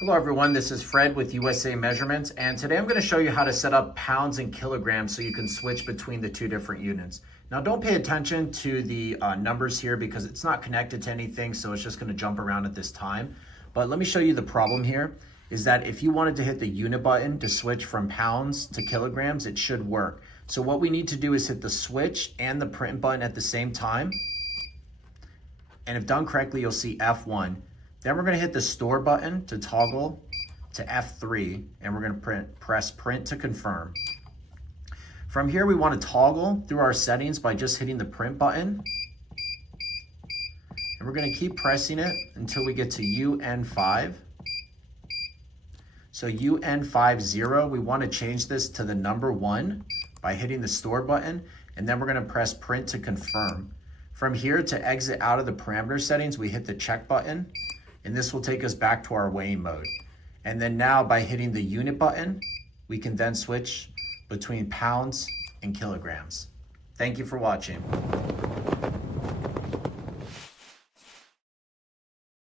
Hello everyone, this is Fred with USA Measurements, and today I'm going to show you how to set up pounds and kilograms so you can switch between the two different units. Now don't pay attention to the numbers here because it's not connected to anything, so it's just going to jump around at this time. But let me show you the problem here, is that if you wanted to hit the unit button to switch from pounds to kilograms, it should work. So what we need to do is hit the switch and the print button at the same time. And if done correctly, you'll see F1. Then we're going to hit the store button to toggle to F3, and we're going to press print to confirm. From here, we want to toggle through our settings by just hitting the print button. And we're going to keep pressing it until we get to UN5. So UN50, we want to change this to the number 1 by hitting the store button, and then we're going to press print to confirm. From here, to exit out of the parameter settings, we hit the check button, and this will take us back to our weighing mode. And then now by hitting the unit button, we can then switch between pounds and kilograms. Thank you for watching.